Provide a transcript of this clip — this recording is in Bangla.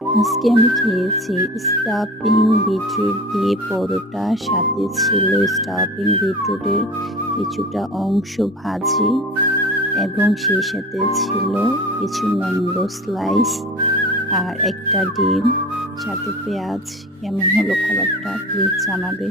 আজকে আমি খেয়েছি স্টাফিং বিটরুট দিয়ে পরোটা, সাথে ছিল স্টাফিং বিটরুটের কিছুটা অংশ ভাজি এবং সেই সাথে ছিল কিছু ম্যাঙ্গো স্লাইস আর একটা ডিম, সাথে পেঁয়াজ। কেমন হলো খাবারটা প্লিজ জানাবে।